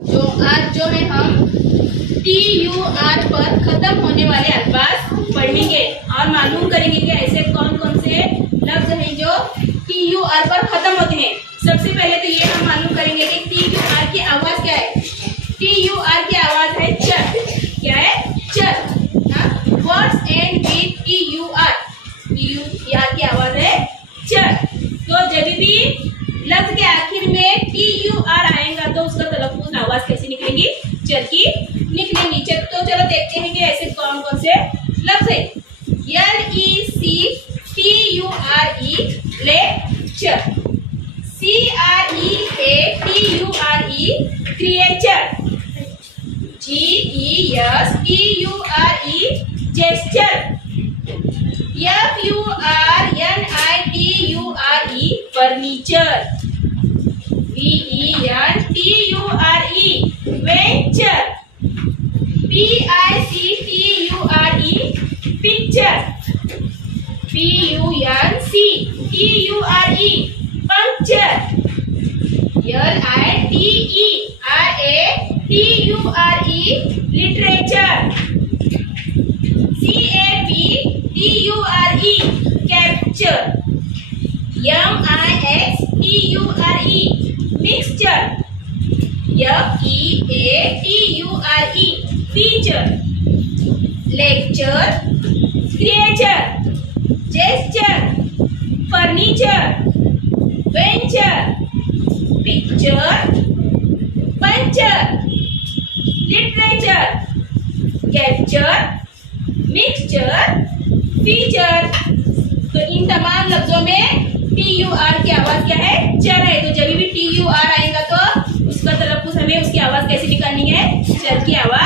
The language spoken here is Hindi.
जो है हम TUR पर खत्म होने वाले अल्फाज पढ़ेंगे और मालूम करेंगे कि ऐसे कौन कौन से लफ्ज हैं जो TUR पर खत्म होते हैं। सबसे पहले तो ये हम मालूम करेंगे कि TUR की आवाज क्या है। TUR की आवाज है च। क्या है? च। वर्ड्स एंड विद TUR की आवाज है च। तो जब भी लफ्ज के आखिर में TUR आएगा तो उसका तलफ्फुज आवाज कैसे निकलेगी? चर की निकलेंगी। तो चलो देखते हैं कि ऐसे कौन कौन से लफ्ज है। LECTURE lecture, CREATURE creature, GESTURE gesture, FURNITURE furniture, VENTURE venture, PICTURE picture, PUNCTURE puncture, LITERATURE literature, CAPTURE capture, MIXTURE mixture, FEATURE feature, lecture, creature, gesture, furniture, venture, picture, puncture, literature, capture, mixture, feature. तो इन तमाम लफ्जों में TUR की आवाज क्या है? चर है। तो जब भी TUR आएगा तो उसका तलफ्फुज हमें उसकी आवाज कैसे निकालनी है? चर की आवाज